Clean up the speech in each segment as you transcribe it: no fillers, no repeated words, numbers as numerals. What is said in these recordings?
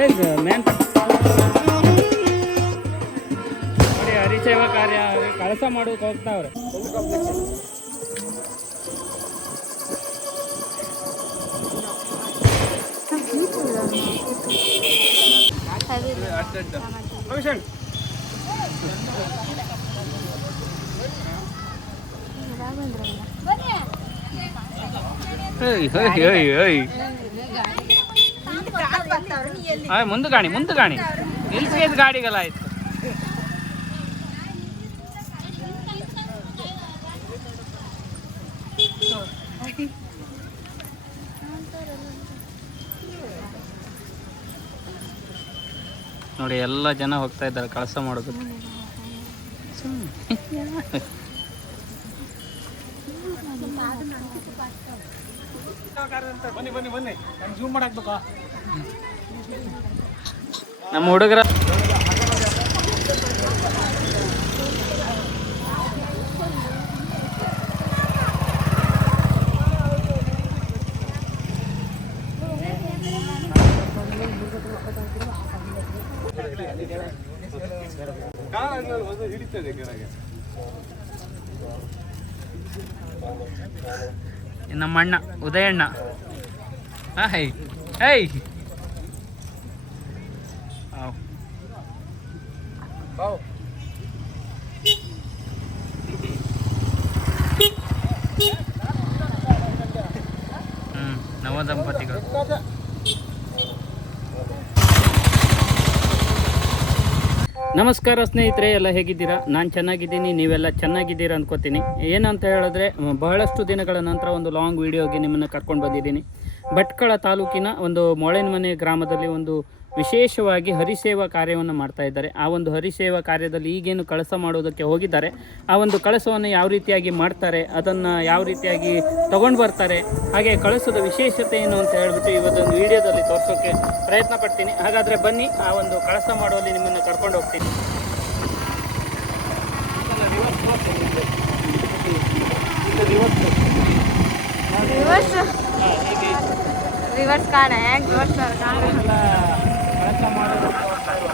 Price man ನೋಡಿ ಹರಿಸೇವಾ ಕಾರ್ಯ ಕಳಸ ಮಾಡೋಕೆ ಹೋಗ್ತಾವ್ರೆ. ಮುಂದೆ ಗಾಡಿ ನಿಲ್ಸ್ಕೈದು ಗಾಡಿಗೆಲ್ಲ ಆಯ್ತು. ನೋಡಿ ಎಲ್ಲ ಜನ ಹೋಗ್ತಾ ಇದ್ದಾರೆ ಕಳಸ ಮಾಡೋದು. ನಮ್ಮ ಹುಡುಗರ ನಮ್ಮ ಅಣ್ಣ ಉದಯಣ್ಣ. High high ನವದಂಪತಿಗಳು. ನಮಸ್ಕಾರ ಸ್ನೇಹಿತರೆ, ಎಲ್ಲ ಹೇಗಿದ್ದೀರಾ? ನಾನು ಚೆನ್ನಾಗಿದ್ದೀನಿ, ನೀವೆಲ್ಲ ಚೆನ್ನಾಗಿದ್ದೀರಾ ಅಂದ್ಕೋತೀನಿ. ಏನಂತ ಹೇಳಿದ್ರೆ, ಬಹಳಷ್ಟು ದಿನಗಳ ನಂತರ ಒಂದು ಲಾಂಗ್ ವಿಡಿಯೋಗೆ ನಿಮ್ಮನ್ನು ಕರ್ಕೊಂಡು ಬಂದಿದ್ದೀನಿ. ಭಟ್ಕಳ ತಾಲೂಕಿನ ಒಂದು ಮೊಳೇನಮನೆ ಗ್ರಾಮದಲ್ಲಿ ಒಂದು ವಿಶೇಷವಾಗಿ ಹರಿಸೇವಾ ಕಾರ್ಯವನ್ನು ಮಾಡ್ತಾ ಇದ್ದಾರೆ. ಆ ಒಂದು ಹರಿಸೇವಾ ಕಾರ್ಯದಲ್ಲಿ ಈಗೇನು ಕಳಸ ಮಾಡೋದಕ್ಕೆ ಹೋಗಿದ್ದಾರೆ, ಆ ಒಂದು ಕಳಸವನ್ನು ಯಾವ ರೀತಿಯಾಗಿ ಮಾಡ್ತಾರೆ, ಅದನ್ನು ಯಾವ ರೀತಿಯಾಗಿ ತೊಗೊಂಡು ಬರ್ತಾರೆ, ಹಾಗೆ ಕಳಸದ ವಿಶೇಷತೆ ಏನು ಅಂತ ಹೇಳ್ಬಿಟ್ಟು ಇವತ್ತೊಂದು ವಿಡಿಯೋದಲ್ಲಿ ತೋರಿಸೋಕ್ಕೆ ಪ್ರಯತ್ನ ಪಡ್ತೀನಿ. ಹಾಗಾದರೆ ಬನ್ನಿ, ಆ ಒಂದು ಕಳಸ ಮಾಡುವಲ್ಲಿ ನಿಮ್ಮನ್ನು ಕರ್ಕೊಂಡು ಹೋಗ್ತೀನಿ. ರಿವರ್ಸ್ ಕಾಣ ರಿವರ್ಸ್ ಕಳಸ ಮಾಡೋದಕ್ಕೆ ಹೋಗ್ತಾ ಇರುವ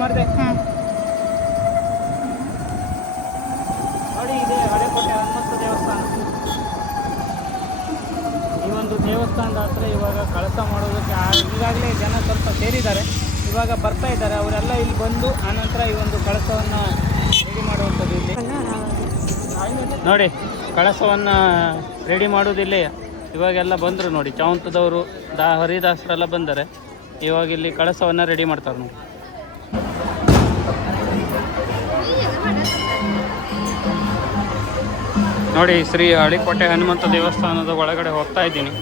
ಮಾಡಿದೆ ನೋಡಿ. ಇದೆ ಹಳೆಕೋಟೆ ಹನುಮಂತ ದೇವಸ್ಥಾನ. ಈ ಒಂದು ದೇವಸ್ಥಾನದ ಹತ್ರ ಇವಾಗ ಕಳಸ ಮಾಡೋದಕ್ಕೆ ಈಗಾಗಲೇ ಜನ ಸ್ವಲ್ಪ ಸೇರಿದ್ದಾರೆ, ಇವಾಗ ಬರ್ತಾ ಇದ್ದಾರೆ. ಅವರೆಲ್ಲ ಇಲ್ಲಿ ಬಂದು ಆನಂತರ ಈ ಒಂದು ಕಳಸವನ್ನು ರೆಡಿ ಮಾಡುವಂಥದ್ದು. ಇಲ್ಲಿ ನೋಡಿ, ಕಳಸವನ್ನು ರೆಡಿ ಮಾಡೋದಿಲ್ಲೇ ಇವಾಗೆಲ್ಲ ಬಂದರು ನೋಡಿ. ಚಾವಂತದವರು ಹರಿದಾಸರೆಲ್ಲ ಬಂದರೆ ಇವಾಗ ಇಲ್ಲಿ ಕಳಸವನ್ನು ರೆಡಿ ಮಾಡ್ತಾರೆ ನೋಡಿ. ನೋಡಿ, ಶ್ರೀ ಹಳಿಕೋಟೆ ಹನುಮಂತ ದೇವಸ್ಥಾನದ ಒಳಗಡೆ ಹೋಗ್ತಾ ಇದ್ದೀನಿ.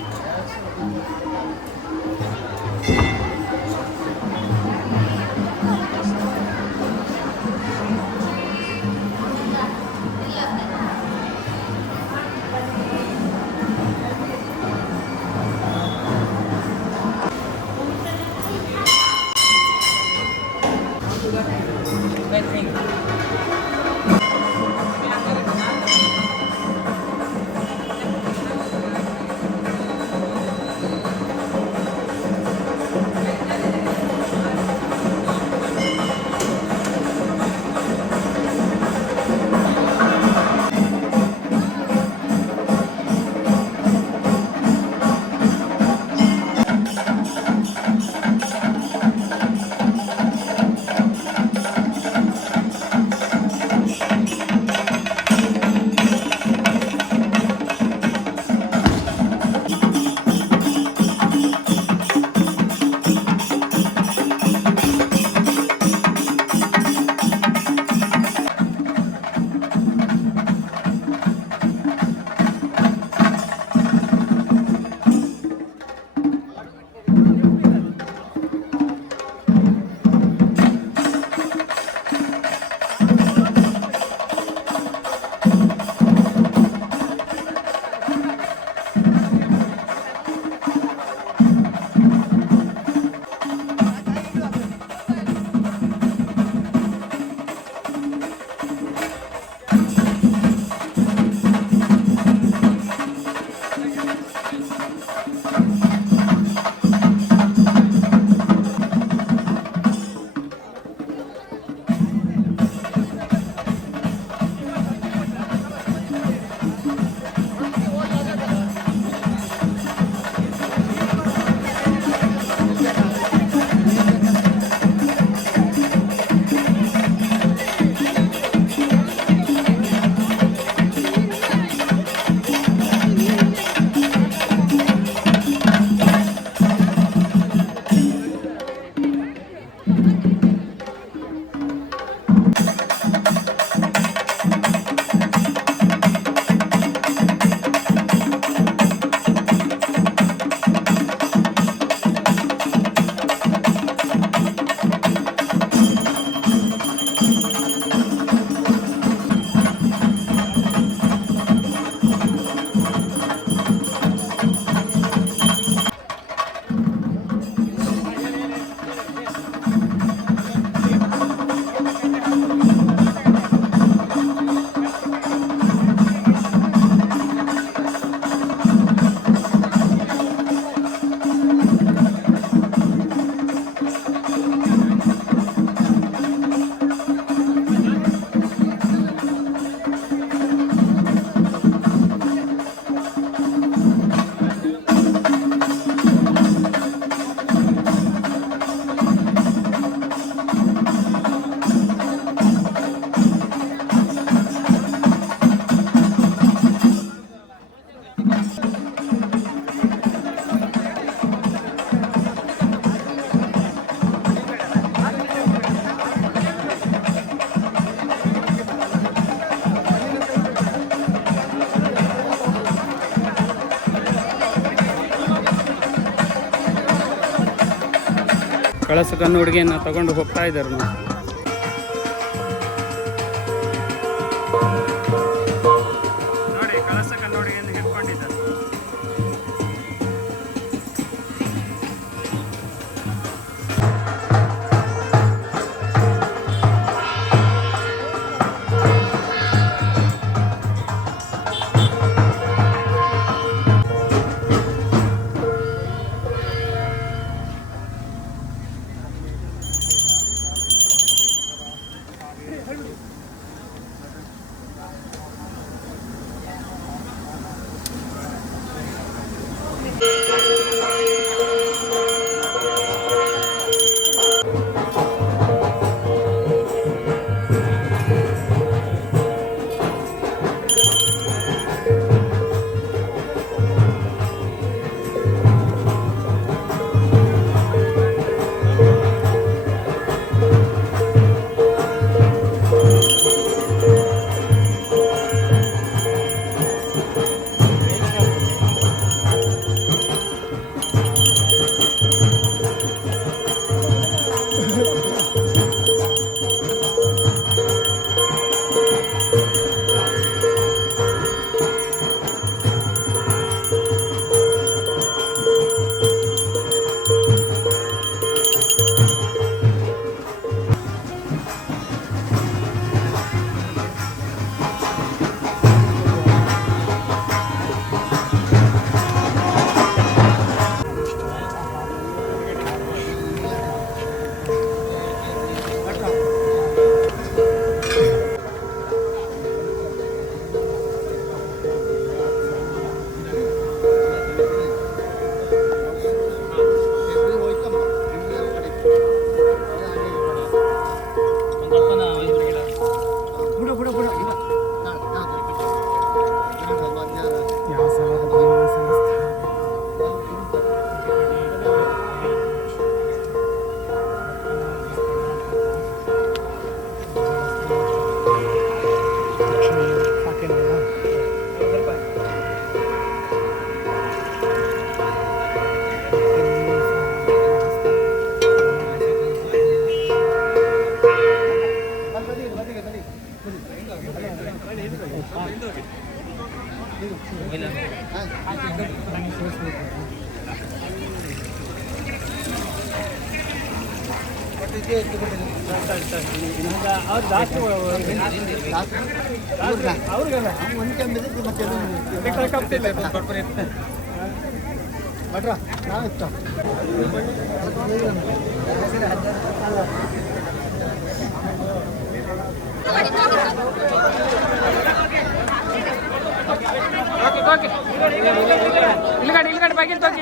ಕಳಸ ಕನ್ನೋಡಿಗೆಯನ್ನು ತಗೊಂಡು ಹೋಗ್ತಾ ಇದ್ದಾರೆ ನೋಡಿ. ನೋಡಿ ಕಳಸ ಕನ್ನೋಡಿಗೆಯನ್ನು ಹಿಡ್ಕೊಂಡಿದ್ದಾರೆ.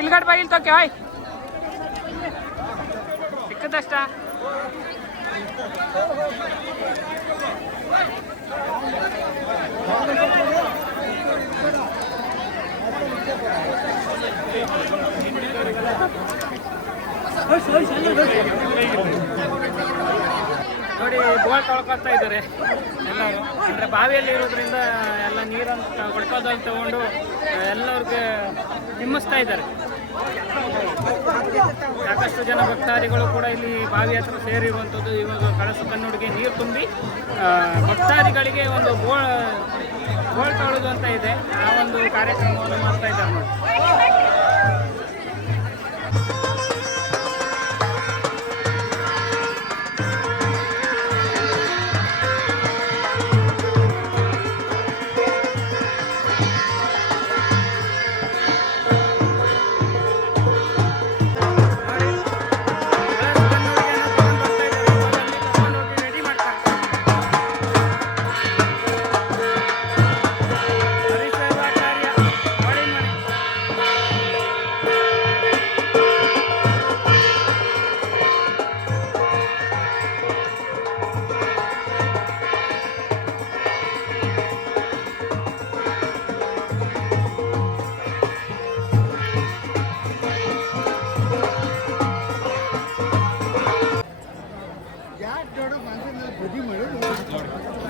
ಇಲ್ಗಡ್ ಬಾಗಿಲ್ ತೋಕೆ ಹಾಯ್ ಸಿಕ್ಕದಷ್ಟ ನೋಡಿ ಬೋಲ್ ತೊಳ್ಕೊತಾ ಇದ್ದಾರೆ ಎಲ್ಲರೂ. ಅಂದರೆ ಬಾವಿಯಲ್ಲಿ ಇರೋದ್ರಿಂದ ಎಲ್ಲ ನೀರನ್ನು ಹೊಡ್ಕೋದಾಗ ತಗೊಂಡು ಎಲ್ಲರಿಗೆ ತಿಮ್ಮಿಸ್ತಾ ಇದ್ದಾರೆ. ಸಾಕಷ್ಟು ಜನ ಭಕ್ತಾದಿಗಳು ಕೂಡ ಇಲ್ಲಿ ಬಾವಿ ಹತ್ರ ಸೇರಿರುವಂಥದ್ದು. ಇವಾಗ ಕಳಸ ಕನ್ನೋಡಿಗೆ ನೀರು ತುಂಬಿ ಭಕ್ತಾದಿಗಳಿಗೆ ಒಂದು ಬೋಳ್ ತೊಳೆದು ಅಂತ ಇದೆ, ಆ ಒಂದು ಕಾರ್ಯಕ್ರಮವನ್ನು ಮಾಡ್ತಾ ಇದ್ದಾರೆ ನೋಡಿ.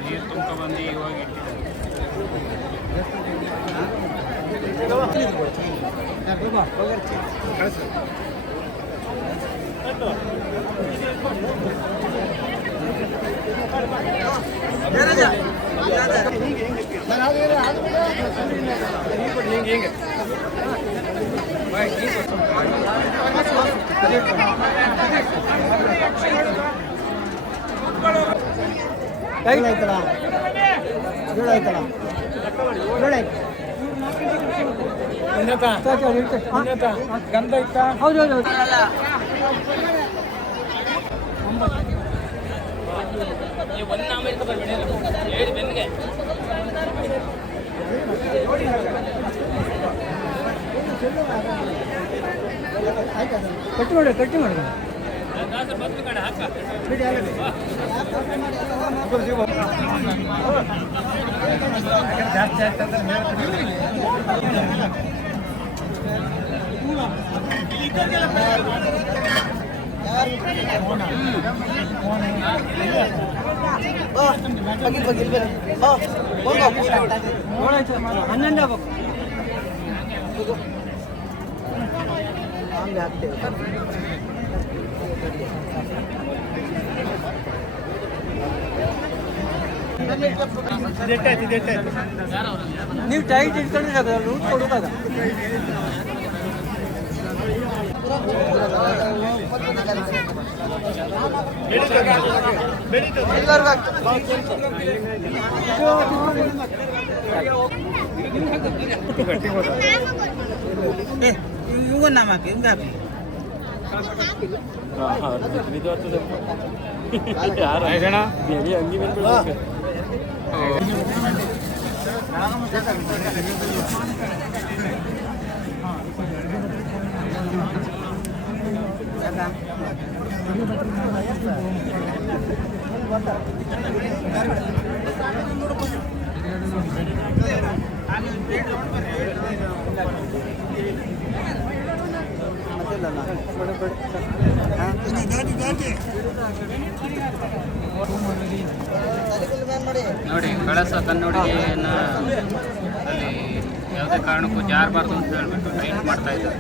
ನೀರು ತುಂಬ್ಕೊಂಡು ಇವಾಗ ಗಂಧ ಇತ್ತಾ? ಹೌದೌದು. ಕಟ್ಟಿ ಮಾಡಿ ಕಟ್ಟಿ ಮಾಡಿ ಜಾಸ್ತಿ ಆಗ್ತದೆ. ಹನ್ನೊಂದು ಆಗ್ಬೇಕು. ನೀವು ಟೈಟ್ ಇಟ್ಕೊಂಡ್ರೆ ಸಾಕು, ಲೂಸ್ ಕೊಡುವಾಗ ಇವು ನಮ್ಮಕ್ಕೆ ಹಿಂಗಾಗಿ ನೋಡಿ ಕಳಸ ಕನ್ನಡಿಗೆಯನ್ನ ಅಲ್ಲಿ ಯಾವುದೇ ಕಾರಣಕ್ಕೂ ಜಾರಬಾರ್ದು ಅಂತ ಹೇಳ್ಬಿಟ್ಟು ಟೈಟ್ ಮಾಡ್ತಾ ಇದ್ದಾರೆ.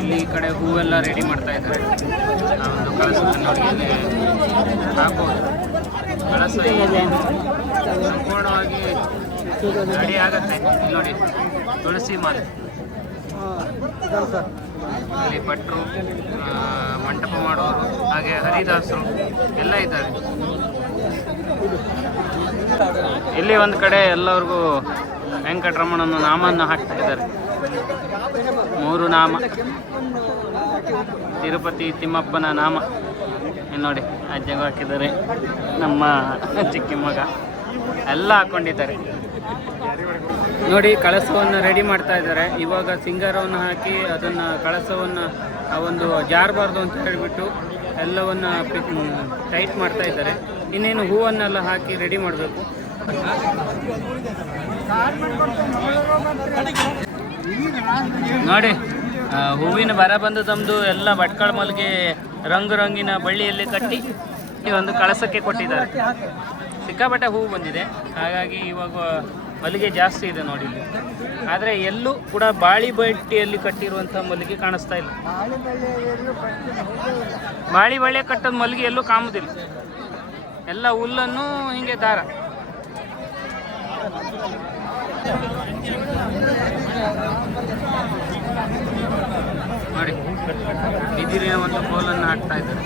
ಇಲ್ಲಿ ಈ ಕಡೆ ಹೂವೆಲ್ಲ ರೆಡಿ ಮಾಡ್ತಾ ಇದ್ದಾರೆ. ಆ ಒಂದು ಕಳಸ ಕನ್ನಡಿಗೆಯಲ್ಲಿ ಹಾಕೋದು ಕಳಸ ಸಂಪೂರ್ಣವಾಗಿ ರೆಡಿ ಆಗತ್ತೆ. ಇಲ್ಲಿ ನೋಡಿ ತುಳಸಿ ಮಾಲೆ, ಅಲ್ಲಿ ಭಟ್ರು, ಮಂಟಪ ಮಾಡೋರು, ಹಾಗೆ ಹರಿದಾಸರು ಎಲ್ಲ ಇದ್ದಾರೆ. ಇಲ್ಲಿ ಒಂದು ಕಡೆ ಎಲ್ಲರಿಗೂ ವೆಂಕಟರಮಣನ ನಾಮವನ್ನು ಹಾಕ್ತಿದ್ದಾರೆ. 3 ನಾಮ, ತಿರುಪತಿ ತಿಮ್ಮಪ್ಪನ ನಾಮ ನೋಡಿ ಅಜ್ಜಗೂ ಹಾಕಿದ್ದಾರೆ, ನಮ್ಮ ಚಿಕ್ಕ ಮಗ ಎಲ್ಲ ಹಾಕ್ಕೊಂಡಿದ್ದಾರೆ. ನೋಡಿ ಕಳಸವನ್ನು ರೆಡಿ ಮಾಡ್ತಾ ಇದ್ದಾರೆ. ಇವಾಗ ಸಿಂಗಾರವನ್ನು ಹಾಕಿ ಅದನ್ನು ಕಳಸವನ್ನು ಆ ಒಂದು ಜಾರಬಾರ್ದು ಅಂತ ಹೇಳಿಬಿಟ್ಟು ಎಲ್ಲವನ್ನು ಟೈಟ್ ಮಾಡ್ತಾ ಇದ್ದಾರೆ. ಇನ್ನೇನು ಹೂವನ್ನೆಲ್ಲ ಹಾಕಿ ರೆಡಿ ಮಾಡಬೇಕು. ನೋಡಿ ಹೂವಿನ ಬರ ಬಂದು ತಮ್ಮದು ಎಲ್ಲ ಭಟ್ಕಳ ಮಲ್ಲಿಗೆ ರಂಗಿನ ಬಳ್ಳಿಯಲ್ಲಿ ಕಟ್ಟಿ ಈ ಒಂದು ಕಳಸಕ್ಕೆ ಕೊಟ್ಟಿದ್ದಾರೆ. ಸಿಕ್ಕಾಪಟ್ಟೆ ಹೂವು ಬಂದಿದೆ, ಹಾಗಾಗಿ ಇವಾಗ ಮಲ್ಲಿಗೆ ಜಾಸ್ತಿ ಇದೆ ನೋಡಿ ಇಲ್ಲಿ. ಆದರೆ ಎಲ್ಲೂ ಕೂಡ ಬಾಳಿ ಬಟ್ಟಿಯಲ್ಲಿ ಕಟ್ಟಿರುವಂಥ ಮಲ್ಲಿಗೆ ಕಾಣಿಸ್ತಾ ಇಲ್ಲ. ಬಾಳಿ ಬಳ್ಳಿ ಕಟ್ಟೋದು ಮಲ್ಲಿಗೆ ಎಲ್ಲೂ ಕಾಣುವುದಿಲ್ಲ, ಎಲ್ಲ ಹುಲ್ಲನ್ನು ಹಿಂಗೆ ದಾರ. ನೋಡಿ ಬಿದಿರಿನ ಒಂದು ಕೋಲನ್ನು ಹಾಕ್ತಾ ಇದ್ದಾರೆ.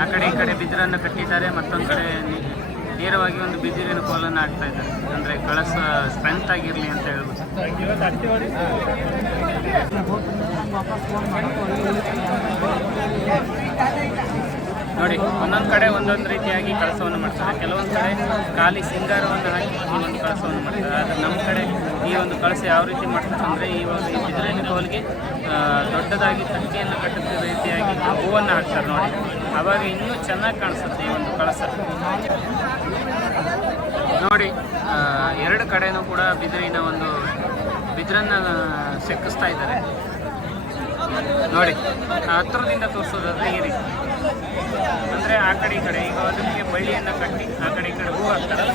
ಆ ಕಡೆ ಈ ಕಡೆ ಬಿದಿರನ್ನು ಕಟ್ಟಿದ್ದಾರೆ, ಮತ್ತೊಂದು ಕಡೆ ನೇರವಾಗಿ ಒಂದು ಬಿದಿರಿನ ಕೋಲನ್ನು ಹಾಕ್ತಾ ಇದ್ದಾರೆ. ಅಂದರೆ ಕಳಸ ಸ್ಟ್ರೆಂತ್ ಆಗಿರಲಿ ಅಂತ ಹೇಳ್ಬೋದು. ನೋಡಿ ಒಂದೊಂದು ಕಡೆ ಒಂದೊಂದು ರೀತಿಯಾಗಿ ಕಳಸವನ್ನು ಮಾಡ್ತಾರೆ. ಕೆಲವೊಂದು ಕಡೆ ಖಾಲಿ ಸಿಂಗಾರವನ್ನು ಹಾಕಿ ಈ ಒಂದು ಕಳಸವನ್ನು ಮಾಡ್ತಾರೆ. ಆದರೆ ನಮ್ಮ ಕಡೆ ಈ ಒಂದು ಕಳಸ ಯಾವ ರೀತಿ ಮಾಡ್ತಾರೆ ಅಂದರೆ ಇವಾಗ ಈ ಬಿದಿರಿನ ಕೋಲಿಗೆ ದೊಡ್ಡದಾಗಿ ತಟ್ಟಿಯನ್ನು ಕಟ್ಟುವ ರೀತಿಯಾಗಿ ಹೂವನ್ನು ಹಾಕ್ತಾರೆ ನೋಡಿ. ಆವಾಗ ಇನ್ನೂ ಚೆನ್ನಾಗಿ ಕಾಣಿಸುತ್ತೆ ಈ ಒಂದು ಕಳಸ. ನೋಡಿ ಎರಡು ಕಡೆನೂ ಕೂಡ ಬಿದಿರನ್ನು ಸೆಕ್ಕಿಸ್ತಾ ಇದ್ದಾರೆ. ನೋಡಿ ಹತ್ತಿರದಿಂದ ತೋರಿಸೋದಾದ್ರೆ ಈ ರೀತಿ, ಅಂದರೆ ಆ ಕಡೆ ಈ ಕಡೆ ಈಗ ಅದಕ್ಕೆ ಬಳ್ಳಿಯನ್ನು ಕಟ್ಟಿ ಆ ಕಡೆ ಈ ಕಡೆ ಹೂ ಹಾಕ್ತಾರಲ್ಲ,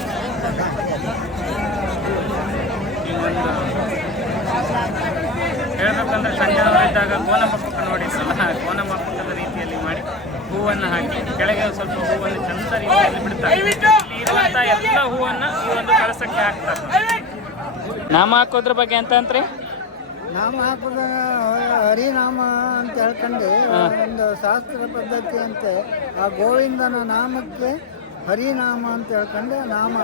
ಈ ಒಂದು ಹೇಳ್ಬೇಕಂದ್ರೆ ಸಣ್ಣವರಿದ್ದಾಗ ಕೋನಮಪ್ಪಕ್ಕ ನೋಡಿದ್ರಲ್ಲ, ಕೋನಮಪ್ಪಕ್ಕದ ರೀತಿಯಲ್ಲಿ ಮಾಡಿ ಹೂವನ್ನು ಹಾಕಿ ಕೆಳಗೆ ಸ್ವಲ್ಪ ಹೂವನ್ನು ಚಂದ ರೀತಿಯಲ್ಲಿ ಬಿಡ್ತಾರೆ. ಇಲ್ಲಿ ಇರುವಂಥ ಎಲ್ಲ ಹೂವನ್ನು ಈ ಒಂದು ಕಳಸಕ್ಕೆ ಹಾಕ್ತಾರೆ. ನಾಮ ಹಾಕೋದ್ರ ಬಗ್ಗೆ ಅಂತ ಅಂತ್ರಿ, ನಾಮ ಹಾಕೋದ ಹರಿನಾಮ ಅಂತ ಹೇಳ್ಕೊಂಡು ಒಂದು ಶಾಸ್ತ್ರ ಪದ್ಧತಿ ಅಂತೆ. ಆ ಗೋವಿಂದನ ನಾಮಕ್ಕೆ ಹರಿನಾಮ ಅಂತ ಹೇಳ್ಕೊಂಡು ನಾಮ.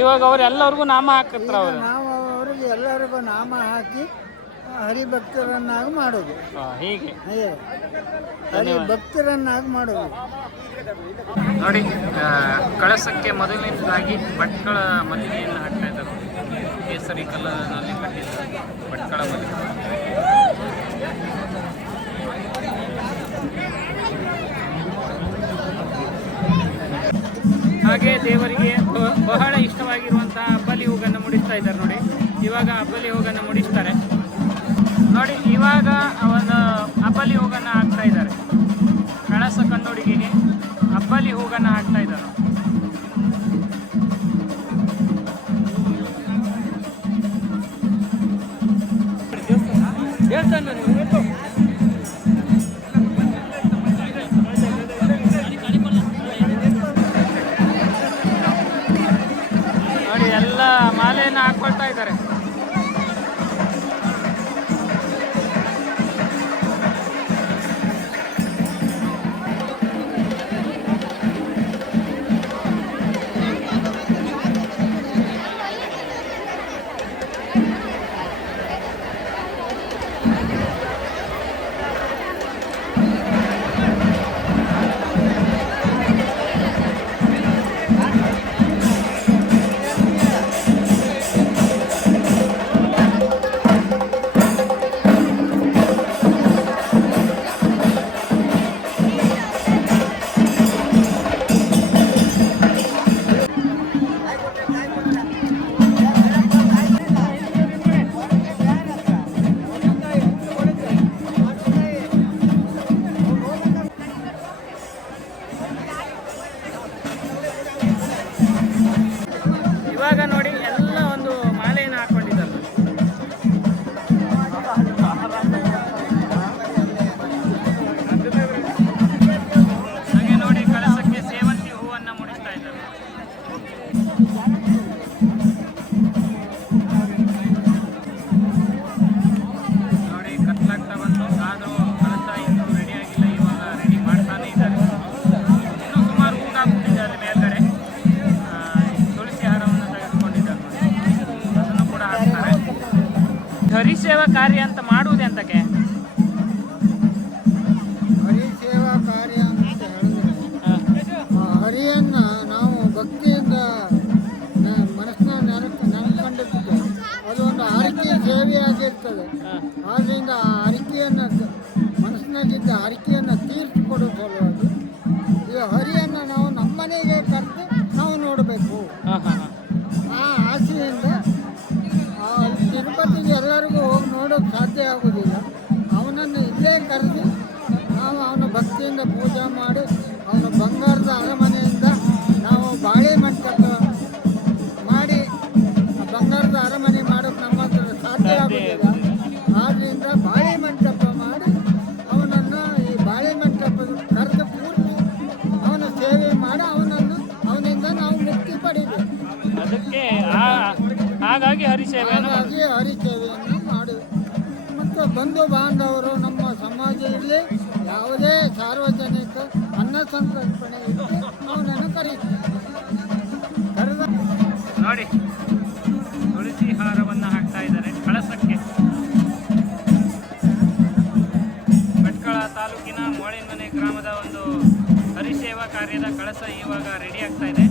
ಇವಾಗ ಅವ್ರು ಎಲ್ಲರಿಗೂ ನಾಮ ಹಾಕತ್ರ ಅವರು. ನಾವು ಅವರಿಗೆ ಎಲ್ಲರಿಗೂ ನಾಮ ಹಾಕಿ ಹರಿಭಕ್ತರನ್ನಾಗಿ ಮಾಡೋದು. ಹೀಗೆ ಹರಿಭಕ್ತರನ್ನಾಗಿ ಮಾಡೋದು. ನೋಡಿ, ಕಳಸಕ್ಕೆ ಮೊದಲನೇದಾಗಿ ಭಟ್ಕಳ ಮಲ್ಲಿಗೆಯನ್ನು ಹಾಕ್ತಾ ಇದ್ದಾರೆ. ಕೇಸರಿ ಕಲ್ಲನಲ್ಲಿ ಕಟ್ಟಿದ ಭಟ್ಕಳ ಮಲ್ಲಿಗೆ. ಹಾಗೆ ದೇವರಿಗೆ ಬಹಳ ಇಷ್ಟವಾಗಿರುವಂತಹ ಅಬ್ಬಲಿ ಹೂಗನ್ನು ಮುಡಿಸ್ತಾ ಇದ್ದಾರೆ. ನೋಡಿ, ಇವಾಗ ಅಬ್ಬಲಿ ಹೂಗನ್ನು ಮುಡಿಸ್ತಾರೆ. ನೋಡಿ, ಇವಾಗ ಅವನು ಅಬ್ಬಲಿ ಹೂಗನ್ನು ಹಾಕ್ತಾ ಇದ್ದಾರೆ. ಕಳಸ ಕಣ್ಣುಡಿಗೆಗೆ ಅಬ್ಬಲಿ ಹೂಗನ್ನು ಹಾಕ್ತಾ ಇದ್ದಾರೆ. ನೋಡಿ, ಎಲ್ಲ ಮಾಲೆಯನ್ನು ಹಾಕೊಳ್ತಾ ಇದ್ದಾರೆ. ಇವಾಗ ನೋಡಿ, ಎಲ್ಲ ಒಂದು ಮಾಲೆಯನ್ನು ಹಾಕೊಂಡಿದ್ದಾರೆ. ಹಾಗೆ ನೋಡಿ, ಕಳಸಕ್ಕೆ ಸೇವಂತಿ ಹೂವನ್ನು ಮುಡಿಸ್ತಾ ಇದ್ದಾರೆ. ನೋಡಿ, ಕತ್ಲಾಗ್ತಾ ಬಂತು, ಆದರೂ ಕಳಸ ಇನ್ನೂ ರೆಡಿ ಆಗಿಲ್ಲ. ಇವಾಗ ರೆಡಿ ಮಾಡ್ತಾನೆ ಇದ್ದಾರೆ. ಇನ್ನೂ ಸುಮಾರು ಹೂಗಾಗ್ಬಿಟ್ಟಿದ್ದಾರೆ ಮೇಲ್ಗಡೆ. ತುಳಸಿ ಹಾರವನ್ನು ತೆಗೆದುಕೊಂಡಿದ್ದಾರೆ. ಅದನ್ನು ಕೂಡ ಹಾಕ್ತಾರೆ. ಹರಿಸೇವಾ ಕಾರ್ಯ ಅಂತ ಮಾಡುವುದೇ ಅಂತಕ್ಕೆ ಹರಿಸೇವಾ ಕಾರ್ಯ ಅಂತ ಹೇಳಿದ್ರೆ ಹರಿಯನ್ನ ನಾವು ಭಕ್ತಿಯಿಂದ ಮನಸ್ಸಿನ ನೆನಕೊಂಡಿರ್ತೇವೆ. ಅದು ಒಂದು ಹರಕೆ ಸೇವೆಯಾಗಿರ್ತದೆ. ಆದ್ದರಿಂದ ಆ ಹರಕೆಯನ್ನು ಮನಸ್ಸಿನಲ್ಲಿದ್ದ ಹರಕೆಯನ್ನು ತೀರಿಸಿಕೊಡೋ ಸಲುವಾಗಿ ಈ ಹರಿಯನ್ನು ನಾವು ನಮ್ಮನೆಗೆ ಕರೆದು ನಾವು ನೋಡಬೇಕು. ಆ ಆಸೆಯಿಂದ ತಿರುಪತಿಗೆ ಎಲ್ಲರಿಗೂ ಹೋಗಿ ನೋಡೋಕ್ಕೆ ಸಾಧ್ಯ ಆಗೋದಿಲ್ಲ. ಅವನನ್ನು ಇಲ್ಲೇ ಕರೆದು ನಾವು ಅವನ ಭಕ್ತಿಯಿಂದ ಪೂಜೆ ಮಾಡಿ ಅವನ ಬಂಗಾರದ ಅರಮನೆಯಿಂದ ನಾವು ಬಾಳೆ ಮಂಟಪ ಮಾಡಿ ಬಂಗಾರದ ಅರಮನೆ ಮಾಡೋಕ್ಕೆ ನಮ್ಮ ಹತ್ರ ಸಾಧ್ಯ ಆಗೋದಿಲ್ಲ. ಆದ್ದರಿಂದ ಬಾಳೆ ಮಂಟಪ ಮಾಡಿ ಅವನನ್ನು ಈ ಬಾಳೆ ಮಂಟಪದ ಕರೆದು ಪೂರ್ತಿ ಅವನ ಸೇವೆ ಮಾಡಿ ಅವನಿಂದ ನಾವು ಮುಕ್ತಿ ಪಡಿಬೇಕು. ಅದಕ್ಕೆ ಹಾಗಾಗಿ ಹರಿಸೇವೆಯನ್ನು ಮಾಡಿ. ಮತ್ತು ಬಂಧು ಬಾಂಧವರು ನಮ್ಮ ಸಮಾಜದಲ್ಲಿ ಯಾವುದೇ ಸಾರ್ವಜನಿಕ ಅನ್ನ ಸಂತರ್ಪಣೆ ಇದ್ದು ಅವನನ್ನು ಕರೀತಾರೆ. ನೋಡಿ, ತುಳಸಿ ಹಾರವನ್ನು ಹಾಕ್ತಾ ಇದ್ದಾರೆ ಕಳಸಕ್ಕೆ. ಭಟ್ಕಳ ತಾಲೂಕಿನ ಮೋಳಿನಮನೆ ಗ್ರಾಮದ ಒಂದು ಹರಿಸೇವಾ ಕಾರ್ಯದ ಕಳಸ ಇವಾಗ ರೆಡಿ ಆಗ್ತಾ ಇದೆ.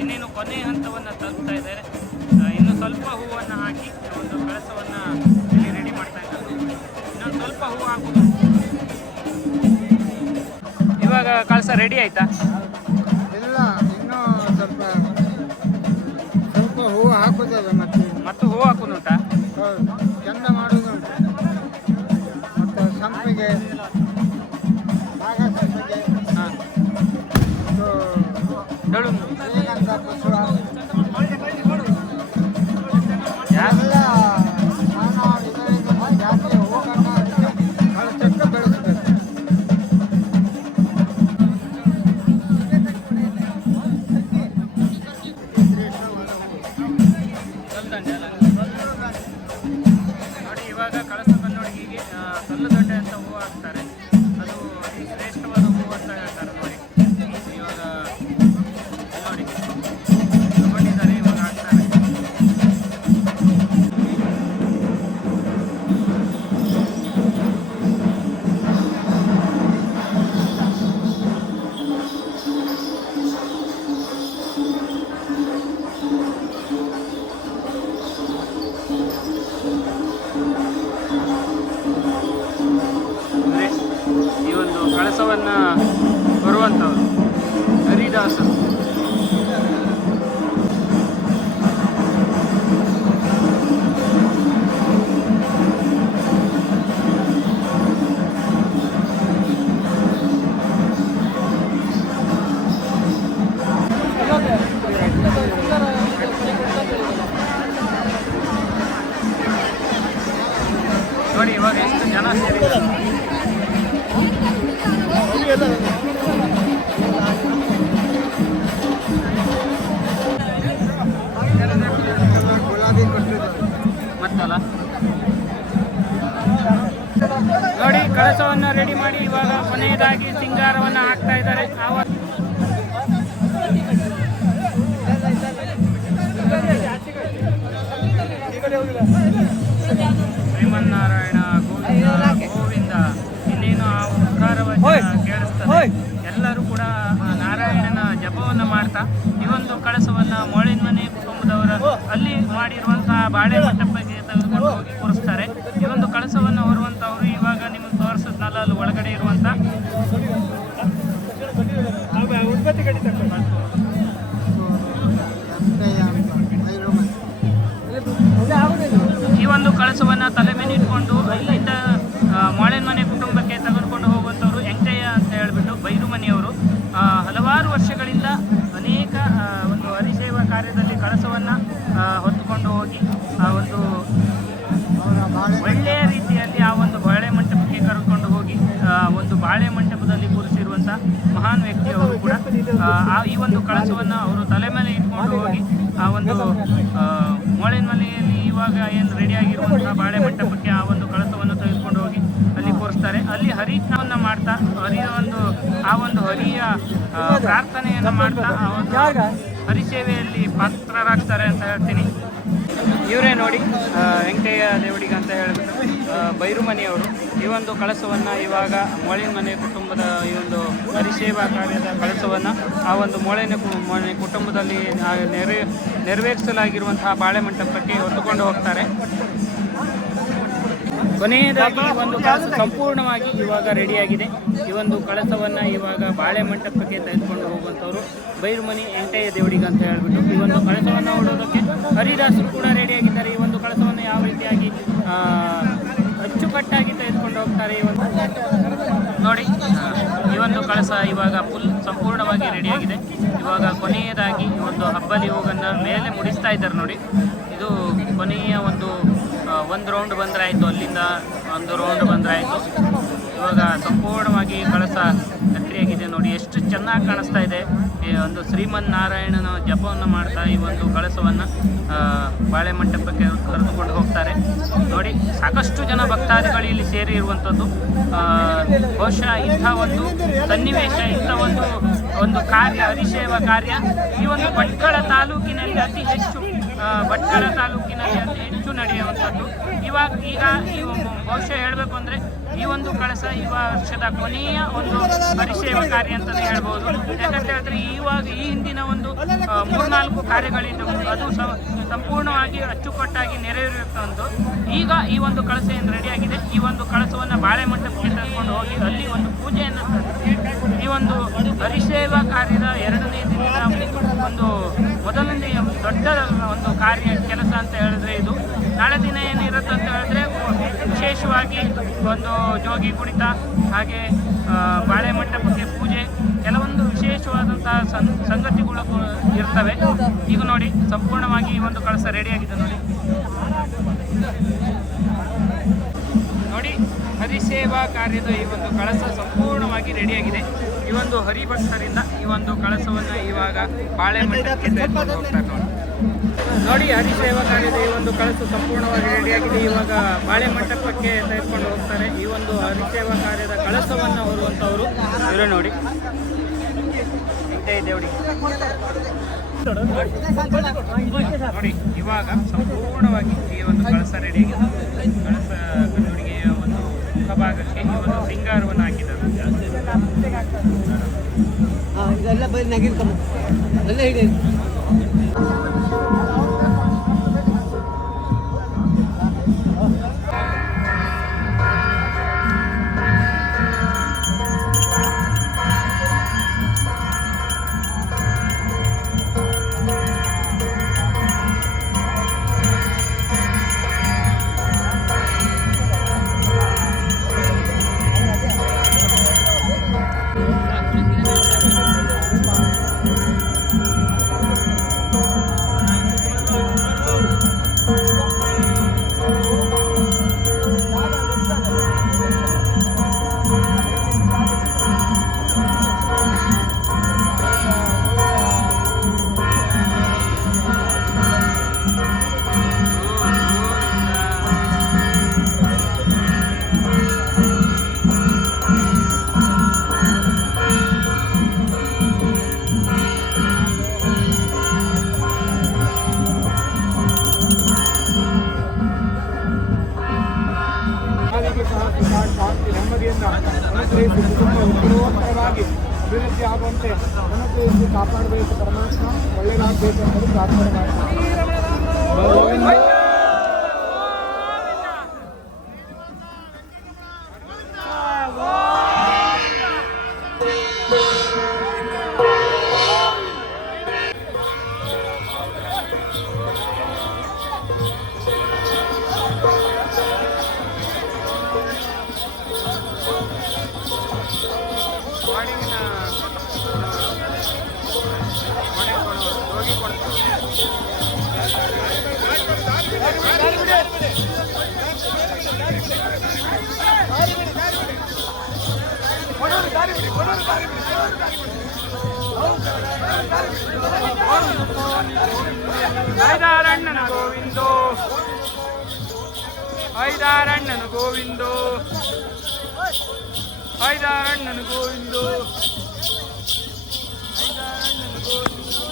ಇನ್ನೇನು ಕೊನೆ ಹಂತವನ್ನು ತಲುಪ್ತಾ ಇದ್ದಾರೆ. ಇನ್ನು ಸ್ವಲ್ಪ ಹೂವನ್ನು ಹಾಕಿ ಒಂದು ಕಳಸವನ್ನು ಇಲ್ಲಿ ರೆಡಿ ಮಾಡ್ತಾ ಇದ್ದಾರೆ. ಇನ್ನೊಂದು ಸ್ವಲ್ಪ ಹೂವು ಹಾಕುವುದು. ಇವಾಗ ಕಳಸ ರೆಡಿ ಆಯ್ತಾ? ಇಲ್ಲ, ಇನ್ನೂ ಸ್ವಲ್ಪ ಹೂವು ಹಾಕೋದಲ್ಲ. ಮತ್ತು ಹೂವು ಹಾಕೋದುಂಟಾ? ಚಂದ ಮಾಡೋದುಂಟು. ಮತ್ತು ಸಂಪಿಗೆ, ನಾಗ ಸಂಪಿಗೆ, ಶ್ರೀಗಂಧ ಪುಷ್ಪ ಎಲ್ಲ ನಾನಾ ವಿಧಗಳಿಂದ ಇವಾಗ ಕಳಸ ಕನ್ನಡಿಗೆಗೆ ಕಲ್ಲು ದೊಡ್ಡೆ ಅಂತ ಹೂವು ಹಾಕ್ತಾರೆ. ಅದು ಅತಿ ಶ್ರೇಷ್ಠವಾದ ಹೂವು ಅಂತ ಹೇಳ್ತಾರೆ ನೋಡಿ. ಇವಾಗ ನೋಡಿ ತಗೊಂಡಿದ್ದಾರೆ, ಇವಾಗ ಹಾಕ್ತಾರೆ. ಈ ಒಂದು ಕಳಸವನ್ನು ಬರುವಂಥವ್ರು ಹರಿದಾಸರು. ನೋಡಿ ಇವಾಗ ಎಷ್ಟು ಜನ ಸೇರಿದ್ದಾರೆ. ಮತ್ತಲ್ಲ ನೋಡಿ ಕಳಸವನ್ನು ರೆಡಿ ಮಾಡಿ ಇವಾಗ ಕೊನೆಯದಾಗಿ ಸಿಂಗಾರವನ್ನು ಹಾಕ್ತಾ ಇದ್ದಾರೆ. ಶ್ರೀಮನ್ನಾರಾಯಣ ಗೋವಿಂದ ಗೋವಿಂದ ಇನ್ನೇನು ಆ ಓಂಕಾರವನ್ನು ಕೇಳಿಸ್ತದೆ. ಎಲ್ಲರೂ ಕೂಡ ನಾರಾಯಣನ ಜಪವನ್ನು ಮಾಡ್ತಾ ಈ ಒಂದು ಕಳಸವನ್ನು ಮೋಳಿನಮನೆ ಕುಟುಂಬದವರ ಅಲ್ಲಿ ಮಾಡಿರುವಂತಹ ಬಾಳೆ ಮಂಟಪಕ್ಕೆ ತೆಗೆದುಕೊಂಡು ಹೋಗಿ ಕೂರಿಸ್ತಾರೆ. ಈ ಒಂದು ಕಳಸವನ್ನು ಹೊರುವಂಥವ್ರು ಇವಾಗ ನಿಮಗೆ ತೋರಿಸಿದ್ನಲ್ಲ ಅಲ್ಲಿ ಒಳಗಡೆ ಇರುವಂಥ ಈ ಒಂದು ಕಳಸವನ್ನು ತಲೆ ಮೇಲೆ ಇಟ್ಕೊಂಡು ಇಲ್ಲಿಂದ ಮೋಳಿನಮನೆ ಕುಟುಂಬಕ್ಕೆ ತೆಗೆದುಕೊಂಡು ಹೋಗುವಂಥವ್ರು ಎಂಟಯ್ಯ ಅಂತ ಹೇಳಿಬಿಟ್ಟು ಬೈರುಮನಿಯವರು ಹಲವಾರು ವರ್ಷಗಳಿಂದ ಅನೇಕ ಒಂದು ಹರಿಸೇವಾ ಕಾರ್ಯದಲ್ಲಿ ಕಳಸವನ್ನು ಹೊತ್ತುಕೊಂಡು ಹೋಗಿ ಆ ಒಂದು ಒಳ್ಳೆಯ ರೀತಿಯಲ್ಲಿ ಆ ಒಂದು ಬಾಳೆ ಮಂಟಪಕ್ಕೆ ಕರೆದುಕೊಂಡು ಹೋಗಿ ಒಂದು ಬಾಳೆ ಮಂಟಪದಲ್ಲಿ ಕೂರಿಸಿರುವಂಥ ಮಹಾನ್ ವ್ಯಕ್ತಿಯವರು ಕೂಡ ಈ ಒಂದು ಕಳಸವನ್ನು ಅವರು ತಲೆ ಮೇಲೆ ಇಟ್ಕೊಂಡು ಹೋಗಿ ಆ ಒಂದು ಮೋಳಿನಮನೆಯಲ್ಲಿ ಇವಾಗ ಏನು ರೆಡಿಯಾಗಿರುವಂಥ ಬಾಳೆ ಮಂಟಪಕ್ಕೆ ಆ ಒಂದು ಕಳಸವನ್ನು ತೆಗೆದುಕೊಂಡು ಹೋಗಿ ಅಲ್ಲಿ ಕೂರಿಸ್ತಾರೆ. ಅಲ್ಲಿ ಹರಿಯನ್ನು ಮಾಡ್ತಾ ಆ ಒಂದು ಹರಿಯ ಪ್ರಾರ್ಥನೆಯನ್ನು ಮಾಡ್ತಾ ಆ ಒಂದು ಹರಿಸೇವೆಯಲ್ಲಿ ಪಾತ್ರರಾಗ್ತಾರೆ ಅಂತ ಹೇಳ್ತೀನಿ. ಇವರೇ ನೋಡಿ ವೆಂಕಟಯ್ಯ ದೇವಡಿಗ ಅಂತ ಹೇಳಿಬಿಟ್ಟು ಬೈರುಮನಿಯವರು ಈ ಒಂದು ಕಳಸವನ್ನು ಇವಾಗ ಮೋಳಿನಮನೆ ಕುಟುಂಬದ ಈ ಒಂದು ಹರಿಸೇವಾ ಕಾರ್ಯದ ಕಳಸವನ್ನು ಆ ಒಂದು ಮನೆ ಕುಟುಂಬದಲ್ಲಿ ನೆರವೇರಿಸಲಾಗಿರುವಂತಹ ಬಾಳೆ ಮಂಟಪಕ್ಕೆ ಹೊತ್ತುಕೊಂಡು ಹೋಗ್ತಾರೆ. ಕೊನೆಯದಾಗಿ ಈ ಒಂದು ಕಳಸ ಸಂಪೂರ್ಣವಾಗಿ ಇವಾಗ ರೆಡಿಯಾಗಿದೆ. ಈ ಒಂದು ಕಳಸವನ್ನು ಇವಾಗ ಬಾಳೆ ಮಂಟಪಕ್ಕೆ ತೆಗೆದುಕೊಂಡು ಹೋಗುವಂಥವ್ರು ಬೈರುಮನಿ ವೆಂಕಟಯ್ಯ ದೇವಡಿಗ ಅಂತ ಹೇಳ್ಬಿಟ್ಟು ಈ ಒಂದು ಕಳಸವನ್ನು ಹೊಡೋದಕ್ಕೆ ಹರಿದಾಸರು ಕೂಡ ರೆಡಿಯಾಗಿದ್ದಾರೆ. ಈ ಒಂದು ಕಳಸವನ್ನು ಯಾವ ರೀತಿಯಾಗಿ ಅಚ್ಚುಕಟ್ಟಾಗಿ ತೆಗೆದುಕೊಂಡು ಹೋಗ್ತಾರೆ. ಈ ಒಂದು ನೋಡಿ ಈ ಒಂದು ಕಳಸ ಇವಾಗ ಫುಲ್ ಸಂಪೂರ್ಣವಾಗಿ ರೆಡಿಯಾಗಿದೆ. ಇವಾಗ ಕೊನೆಯದಾಗಿ ಈ ಒಂದು ಹಬ್ಬಲಿ ಹೋಗನ್ನು ಮೇಲೆ ಮುಡಿಸ್ತಾ ಇದ್ದಾರೆ ನೋಡಿ. ಇದು ಕೊನೆಯ ಒಂದು ರೌಂಡ್ ಬಂದರಾಯಿತು, ಅಲ್ಲಿಂದ ಒಂದು ರೌಂಡ್ ಬಂದರಾಯಿತು. ಇವಾಗ ಸಂಪೂರ್ಣವಾಗಿ ಕಳಸ ಗಟ್ಟಿಯಾಗಿದೆ ನೋಡಿ, ಎಷ್ಟು ಚೆನ್ನಾಗಿ ಕಾಣಿಸ್ತಾ ಇದೆ. ಈ ಒಂದು ಶ್ರೀಮನ್ನಾರಾಯಣನ ಜಪವನ್ನು ಮಾಡ್ತಾ ಈ ಒಂದು ಕಳಸವನ್ನು ಬಾಳೆ ಮಂಟಪಕ್ಕೆ ಕರೆದುಕೊಂಡು ಹೋಗ್ತಾರೆ ನೋಡಿ. ಸಾಕಷ್ಟು ಜನ ಭಕ್ತಾದಿಗಳು ಇಲ್ಲಿ ಸೇರಿ ಇರುವಂಥದ್ದು. ಬಹುಶಃ ಇಂಥ ಒಂದು ಸನ್ನಿವೇಶ, ಇಂಥ ಒಂದು ಕಾರ್ಯ, ಹರಿಸೇವಾ ಕಾರ್ಯ ಈ ಒಂದು ಭಟ್ಕಳ ತಾಲೂಕಿನಲ್ಲಿ ಅತಿ ಹೆಚ್ಚು ನಡೆಯುವಂಥದ್ದು. ಈಗ ಬಹುಶಃ ಹೇಳಬೇಕು ಅಂದರೆ ಈ ಒಂದು ಕಳಸ ಈ ವರ್ಷದ ಕೊನೆಯ ಒಂದು ಹರಿಸೇವಾ ಕಾರ್ಯ ಅಂತಲೇ ಹೇಳ್ಬೋದು. ಯಾಕಂತ ಹೇಳಿದ್ರೆ ಈ ಹಿಂದಿನ ಒಂದು 3-4 ಕಾರ್ಯಗಳಿಂದ ಅದು ಸಂಪೂರ್ಣವಾಗಿ ಅಚ್ಚುಕಟ್ಟಾಗಿ ನೆರವೇರುವಂಥದ್ದು. ಈಗ ಈ ಒಂದು ಕಳಸ ಏನು ರೆಡಿಯಾಗಿದೆ, ಈ ಒಂದು ಕಳಸವನ್ನು ಬಾಳೆ ಮಂಟಪಕ್ಕೆ ತೆಗೆದುಕೊಂಡು ಹೋಗಿ ಅಲ್ಲಿ ಒಂದು ಪೂಜೆಯನ್ನು ಈ ಒಂದು ಹರಿಸೇವಾ ಕಾರ್ಯದ 2ನೇ ದಿನದ ಒಂದು ಮೊದಲನೆಯ ದೊಡ್ಡ ಒಂದು ಕಾರ್ಯ ಕೆಲಸ ಅಂತ ಹೇಳಿದ್ರೆ ಇದು. ನಾಳೆ ದಿನ ಏನಿರುತ್ತೆ ಅಂತ ಹೇಳಿದ್ರೆ ವಿಶೇಷವಾಗಿ ಒಂದು ಜೋಗಿ ಕುಣಿತ, ಹಾಗೆ ಬಾಳೆ ಮಂಟಪಕ್ಕೆ ಪೂಜೆ, ಕೆಲವೊಂದು ವಿಶೇಷವಾದಂತಹ ಸಂಗತಿಗಳು ಇರ್ತವೆ. ಈಗ ನೋಡಿ ಸಂಪೂರ್ಣವಾಗಿ ಈ ಒಂದು ಕಳಸ ರೆಡಿಯಾಗಿದೆ ನೋಡಿ. ಹರಿಸೇವಾ ಕಾರ್ಯದ ಈ ಒಂದು ಕಳಸ ಸಂಪೂರ್ಣವಾಗಿ ರೆಡಿಯಾಗಿದೆ. ಈ ಒಂದು ಹರಿಭಕ್ತರಿಂದ ಈ ಒಂದು ಕಳಸವನ್ನು ಇವಾಗ ಬಾಳೆ ಮಂಟಪಕ್ಕೆ ತೆಗೆದುಕೊಂಡು ಹೋಗ್ತಾರೆ ನೋಡಿ. ನೋಡಿ ಹರಿಸೇವಾ ಕಾರ್ಯದ ಈ ಒಂದು ಕಳಸು ಸಂಪೂರ್ಣವಾಗಿ ರೆಡಿಯಾಗಿದೆ. ಇವಾಗ ಬಾಳೆ ಮಂಟಪಕ್ಕೆ ತೆಗೆದುಕೊಂಡು ಹೋಗ್ತಾರೆ. ಈ ಒಂದು ಹರಿಸೇವಾ ಕಾರ್ಯದ ಕಳಸವನ್ನು ಹೊರುವಂಥವ್ರು ಇವರು ನೋಡಿ. ದೇವಡಿಗೆ ನೋಡಿ ಇವಾಗ ಸಂಪೂರ್ಣವಾಗಿ ಈ ಒಂದು ಕಳಸ ರೆಡಿಯಾಗಿದೆ. ಕಳಸ ಗದ್ದುಡಿಗೆಯ ಒಂದು ಮುಖಭಾಗಕ್ಕೆ ಈ ಒಂದು ಸಿಂಗಾರವನ್ನು ಹಾಕಿದ್ದಾರೆ. ಶಾಂತಿ ನೆಮ್ಮದಿಯನ್ನು ಅನುಗ್ರಹಿಸಿ ಕುಟುಂಬ ಉತ್ತರೋತ್ತರವಾಗಿ ಅಭಿವೃದ್ಧಿ ಆಗುವಂತೆ ಅನುಗ್ರಹಿಸಿ ಕಾಪಾಡಬೇಕು. ಪರಮಾತ್ಮ ಒಳ್ಳೆಯದಾಗಬೇಕು ಅನ್ನೋದು ಪ್ರಾರ್ಥನೆ ಮಾಡ್ತಾರೆ. ಐದಾರಣ್ಣನ ಗೋವಿಂದೋ, ಐದಾರಣ್ಣನ ಗೋವಿಂದೋ, ಐದಾರಣ್ಣನ ಗೋವಿಂದೋ, ಐದಾರಣ್ಣನ ಗೋವಿಂದೋ.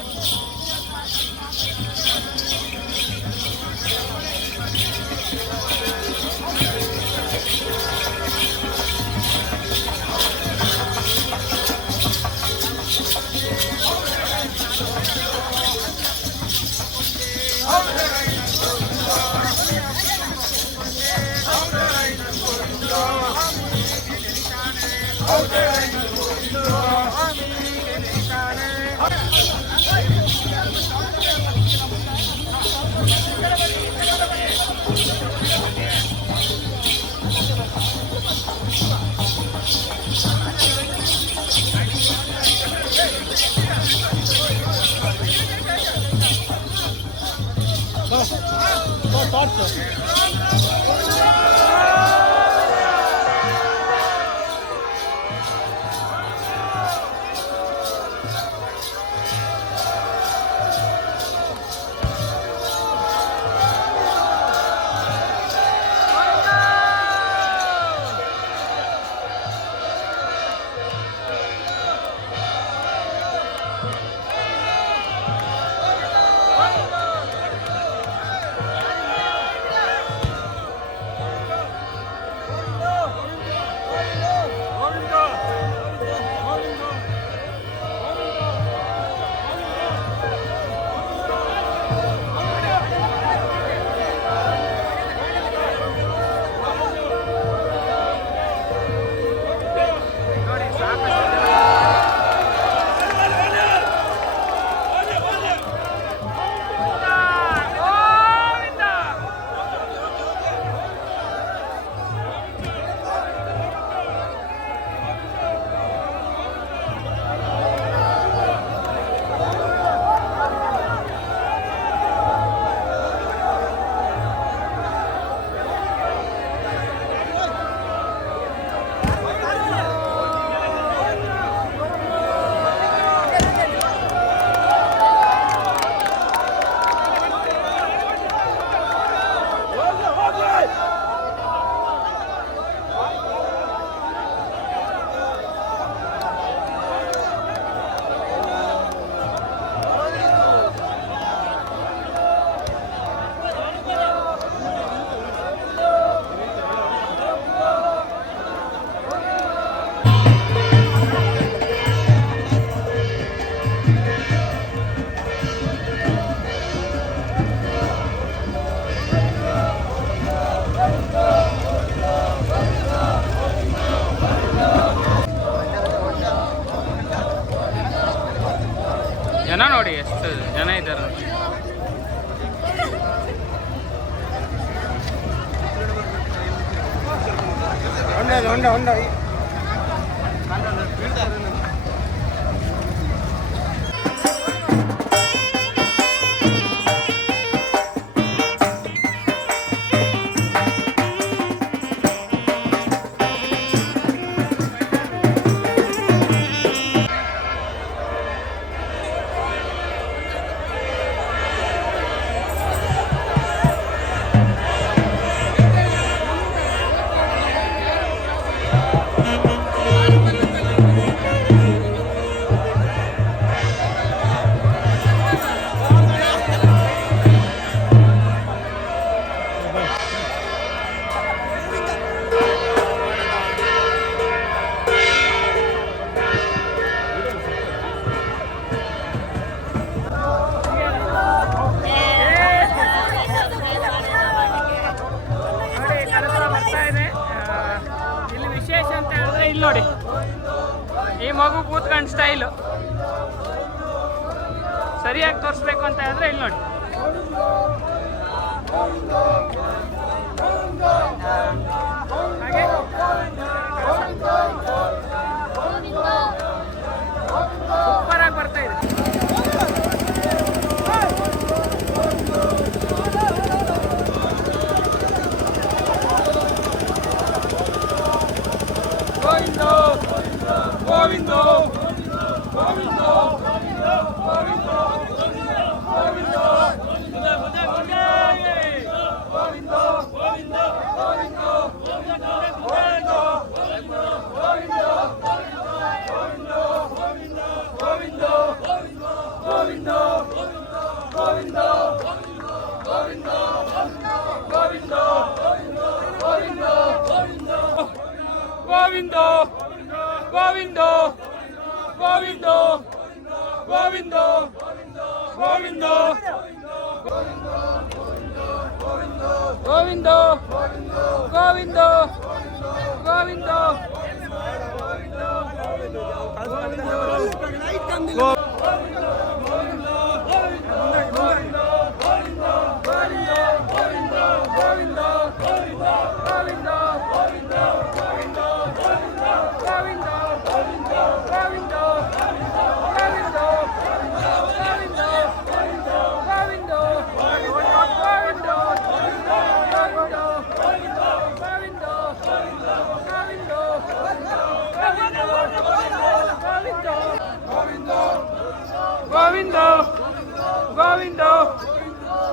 ಜನ ನೋಡಿ ಎಷ್ಟು ಜನ ಇದ್ದಾರೆ. ಹೊಂಡ ಹೊಂಡ ಇಲ್ಲಿ ವಿಶೇಷ ಅಂತ ಹೇಳಿದ್ರೆ ಇಲ್ಲಿ ನೋಡಿ ಈ ಮಗು ಕೂತ್ಕೊಂಡು ಸ್ಟೈಲು ಸರಿಯಾಗಿ ತೋರಿಸ್ಬೇಕು ಅಂತ ಹೇಳಿದ್ರೆ ಇಲ್ಲಿ ನೋಡಿ. ಹಾಗೆ ಸೂಪರ್ ಆಗಿ ಬರ್ತಾ ಇದೆ. ಗೋವಿಂದೋ ಗೋವಿಂದೋ ಗೋವಿಂದೋ ಗೋವಿಂದೋ ಗೋವಿಂದೋ ಗೋವಿಂದೋ ಗೋವಿಂದೋ ಗೋವಿಂದೋ Govindo, Govindo,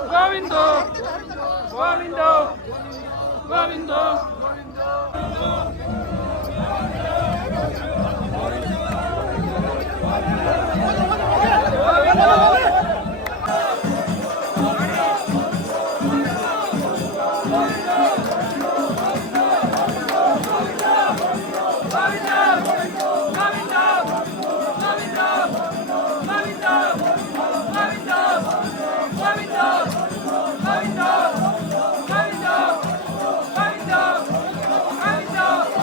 Govindo, Govindo, Govindo. Govindo,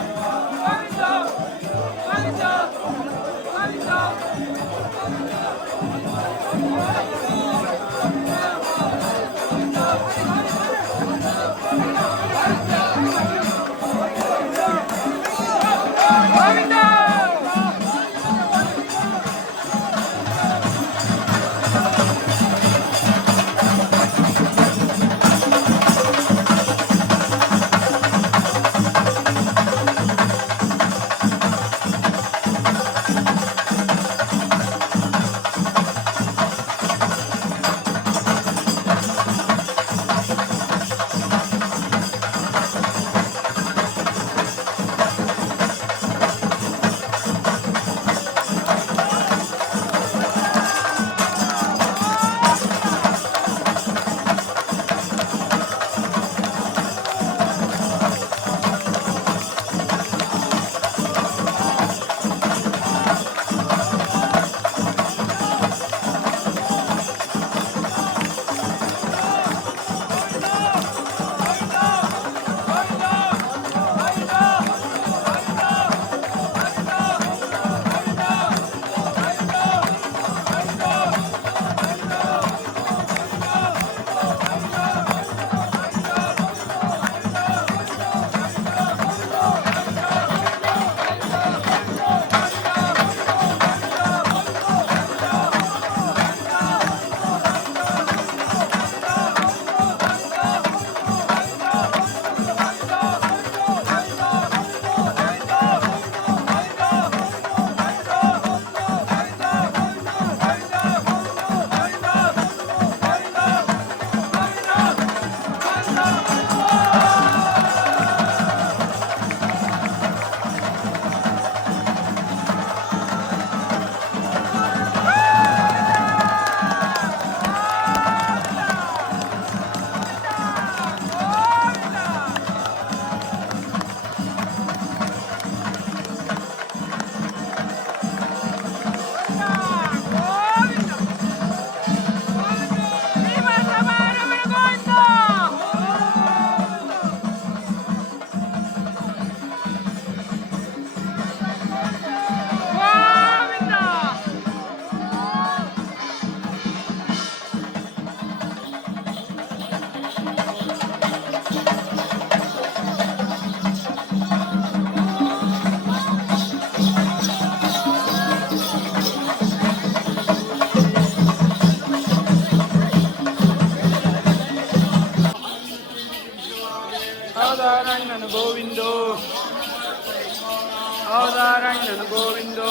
ಗೋವಿಂದೋ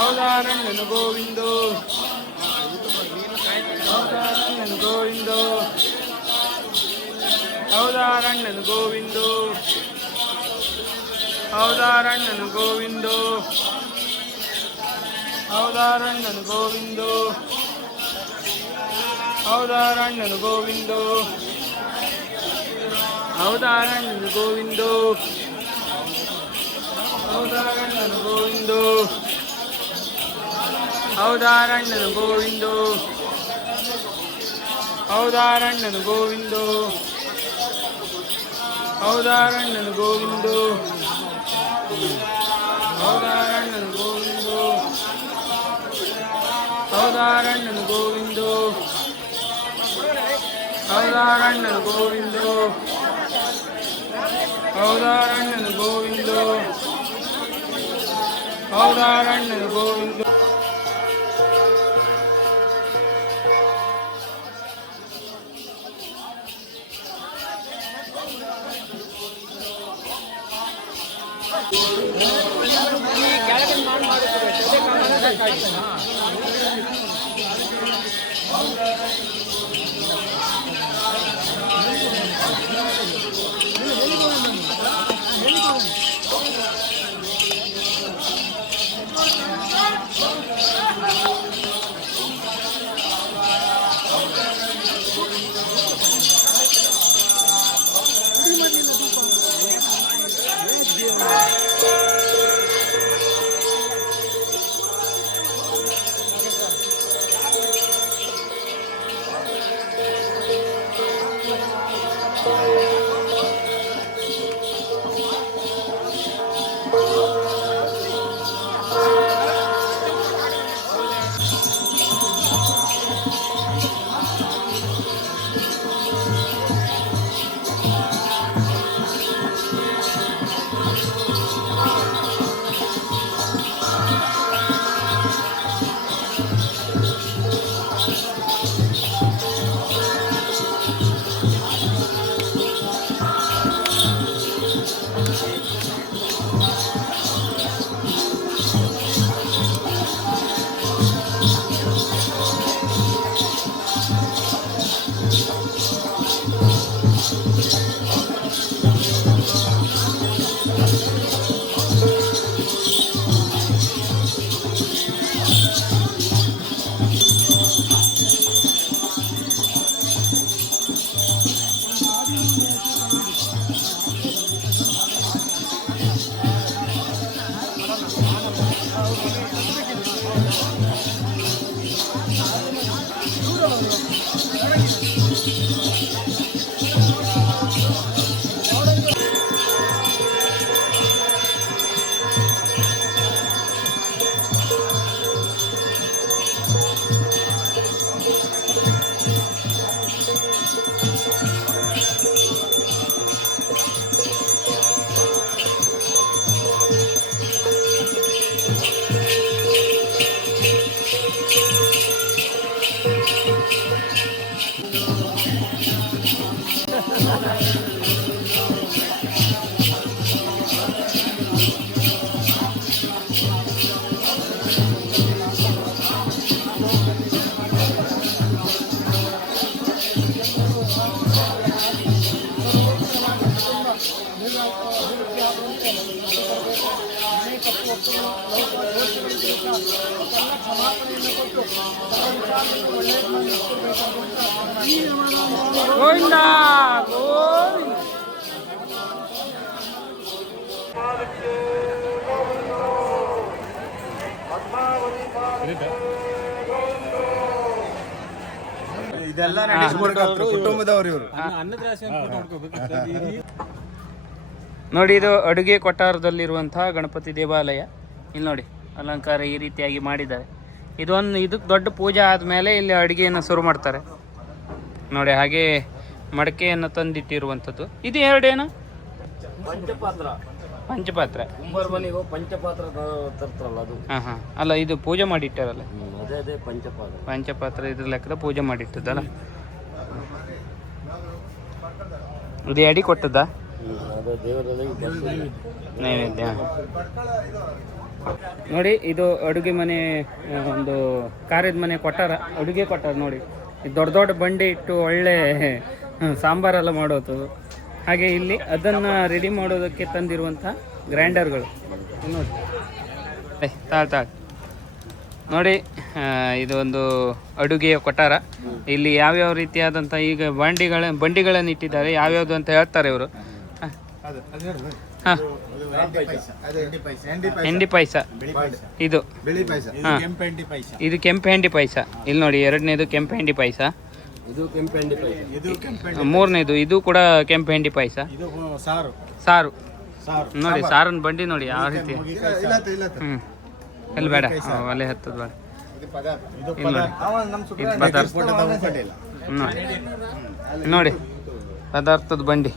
ಅವತಾರಣ್ಣನು ಗೋವಿಂದೋ ಅವತಾರಣ್ಣನು ಗೋವಿಂದೋ ಅವತಾರಣ್ಣನು ಗೋವಿಂದೋ ಅವತಾರಣ್ಣನು ಗೋವಿಂದೋ ಅವತಾರಣ್ಣನು ಗೋವಿಂದೋ ಅವತಾರಣ್ಣನು ಗೋವಿಂದೋ ಅವತಾರಣ್ಣನು ಗೋವಿಂದೋ ಅವತಾರಣ್ಣನು ಗೋವಿಂದೋ ಅವತಾರಣ್ಣನು ಗೋವಿಂದೋ ಅವತಾರಣ್ಣನು ಗೋವಿಂದೋ ಅವತಾರಣ್ಣನು ಗೋವಿಂದೋ ಅವತಾರಣ್ಣನು ಗೋವಿಂದೋ ಅವತಾರಣ್ಣನು ಗೋವಿಂದೋ ಅವತಾರಣ್ಣನು ಗೋವಿಂದೋ ಅವತಾರಣ್ಣನು ಗೋವಿಂದೋ ಅವತಾರಣ್ಣನು ಗೋವಿಂದೋ Govinda Govinda. ಇದೆಲ್ಲ ನಡೆಸ್ಕೊಡ್ತಾರೆ ಕುಟುಂಬದವರು ಇವರು. ನೋಡಿ, ಇದು ಅಡುಗೆ ಕೊಠಾರದಲ್ಲಿರುವಂತಹ ಗಣಪತಿ ದೇವಾಲಯ. ಇಲ್ಲಿ ನೋಡಿ, ಅಲಂಕಾರ ಈ ರೀತಿಯಾಗಿ ಮಾಡಿದ್ದಾರೆ. ಇದಕ್ಕೆ ದೊಡ್ಡ ಪೂಜೆ ಆದಮೇಲೆ ಇಲ್ಲಿ ಅಡುಗೆಯನ್ನು ಶುರು ಮಾಡ್ತಾರೆ ನೋಡಿ. ಹಾಗೆ ಮಡಕೆಯನ್ನು ತಂದಿಟ್ಟಿರುವಂಥದ್ದು. ಇದು ಎರಡೇನು? ಪಂಚಪಾತ್ರ. ಪಂಚಪಾತ್ರ ತರ್ತಾರಲ್ಲ ಅದು. ಹಾಂ. ಅಲ್ಲ, ಇದು ಪೂಜೆ ಮಾಡಿಟ್ಟಾರಲ್ಲ, ಅದೇ ಪಂಚಪಾತ್ರ. ಪಂಚಪಾತ್ರ ಇದ್ರ ಲೆಕ್ಕದ ಪೂಜೆ ಮಾಡಿಟ್ಟದಲ್ಲ. ಇದು ಎಡಿ ಕೊಟ್ಟದ್ದ? ಅದು ದೇವರಲ್ಲಿ ನೈವೇದ್ಯ. ನೋಡಿ ಇದು ಅಡುಗೆ ಮನೆ, ಒಂದು ಕಾರ್ಯದ ಮನೆ ಕೊಟ್ಟಾರ, ಅಡುಗೆ ಕೊಟ್ಟಾರ ನೋಡಿ. ಇದು ದೊಡ್ಡ ದೊಡ್ಡ ಬಂಡಿ ಇಟ್ಟು ಒಳ್ಳೆ ಸಾಂಬಾರೆಲ್ಲ ಮಾಡೋದು. ಹಾಗೆ ಇಲ್ಲಿ ಅದನ್ನು ರೆಡಿ ಮಾಡೋದಕ್ಕೆ ತಂದಿರುವಂಥ ಗ್ರೈಂಡರ್ಗಳು ನೋಡಿ. ತಾಳ್ ನೋಡಿ, ಇದು ಒಂದು ಅಡುಗೆಯ ಕೊಟ್ಟಾರ. ಇಲ್ಲಿ ಯಾವ್ಯಾವ ರೀತಿಯಾದಂಥ ಈಗ ಬಂಡಿಗಳನ್ನು ಇಟ್ಟಿದ್ದಾರೆ, ಯಾವ್ಯಾವುದು ಅಂತ ಹೇಳ್ತಾರೆ ಇವರು. ಹಾಂ, ಹೆಂಡಿ ಪಾಯಸ ಇದು. ಹಾಂ, ಇದು ಕೆಂಪು ಹೆಂಡಿ ಪಾಯಸ. ಇಲ್ಲಿ ನೋಡಿ, ಎರಡನೇದು ಕೆಂಪು ಹೆಂಡಿ ಪಾಯಸ, ಇದು ಕೆಂಪು ಹೆಂಡಿ ಪಾಯಸ. ಮೂರನೇದು ಇದು ಕೂಡ ಕೆಂಪು ಹೆಂಡಿ ಪಾಯಸ. ಸಾರು ನೋಡಿ, ಸಾರನ ಬಂಡಿ ನೋಡಿ ಯಾವ ರೀತಿ. ಎಲ್ಲಿ ಬೇಡ, ಒಲೆ ಹತ್ತದ ಬೇಡ. ಇಲ್ಲಿ ನೋಡಿ, ಇದು ಪದಾರ್ಥ ನೋಡಿ, ಪದಾರ್ಥದ ಬಂಡಿ.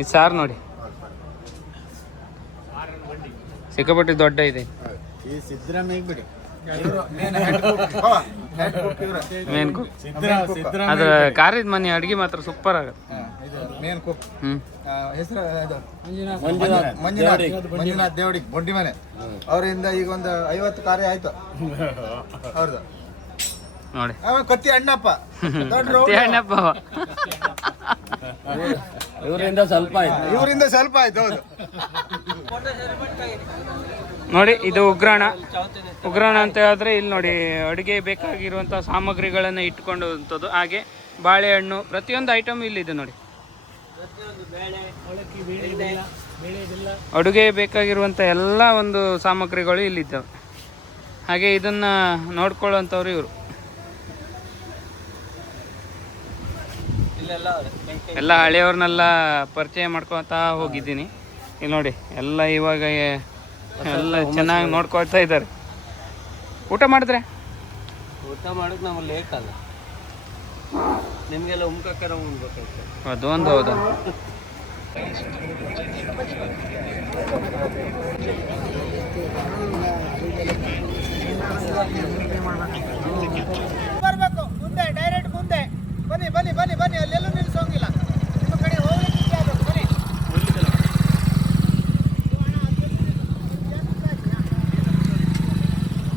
ಇದು ಸಾರು ನೋಡಿ, ಸಿಕ್ಕಾಪಟ್ಟೆ ದೊಡ್ಡ ಇದೆ. Main cook. ಅದ್ರ ಕಾರ್ಯದ ಮನೆ ಅಡುಗೆ ಮಾತ್ರ ಸೂಪರ್ ಆಗುತ್ತೆ. ಮಂಜುನಾಥ್ ದೇವಡಿ ಬೊಂಡಿ ಮನೆ ಅವರಿಂದ ಈಗ ಒಂದು 50 ಕಾರ್ಯ ಆಯ್ತು ಅವ್ರದ್ದು ನೋಡಿ. ಕತ್ತಿ ಅಣ್ಣಪ್ಪ ಅಣ್ಣಪ್ಪ ಇವರಿಂದ ಸ್ವಲ್ಪ ಆಯ್ತು. ಇವರಿಂದ ಸ್ವಲ್ಪ ಆಯ್ತು. ಹೌದು ನೋಡಿ, ಇದು ಉಗ್ರಾಣ. ಉಗ್ರಾಣ ಅಂತ ಹೇಳಿದ್ರೆ ಇಲ್ಲಿ ನೋಡಿ, ಅಡುಗೆ ಬೇಕಾಗಿರುವಂಥ ಸಾಮಗ್ರಿಗಳನ್ನು ಇಟ್ಕೊಂಡಂಥದ್ದು. ಹಾಗೆ ಬಾಳೆಹಣ್ಣು, ಪ್ರತಿಯೊಂದು ಐಟಮ್ ಇಲ್ಲಿದೆ ನೋಡಿ. ಅಡುಗೆ ಬೇಕಾಗಿರುವಂಥ ಎಲ್ಲ ಒಂದು ಸಾಮಗ್ರಿಗಳು ಇಲ್ಲಿದ್ದಾವೆ. ಹಾಗೆ ಇದನ್ನು ನೋಡ್ಕೊಳ್ಳೋಂಥವ್ರು ಇವರು. ಎಲ್ಲ ಹಳೆಯವ್ರನ್ನೆಲ್ಲ ಪರಿಚಯ ಮಾಡ್ಕೊತಾ ಹೋಗಿದ್ದೀನಿ. ಇಲ್ಲಿ ನೋಡಿ, ಎಲ್ಲ ಇವಾಗ ಎಲ್ಲ ಚೆನ್ನಾಗಿ ನೋಡ್ಕೊಳ್ತಾ ಇದ್ದಾರೆ. ಊಟ ಮಾಡಿದ್ರೆ ಊಟ ಮಾಡೋದು ನಮಗೆ ಲೇಟ್ ಅಲ್ಲ, ನಿಮಗೆಲ್ಲ ಉಮ್ಕಕ್ಕರ ಉಣ್ಬೇಕಾಯ್ತು. ಅದೊಂದು ಹೌದಾ.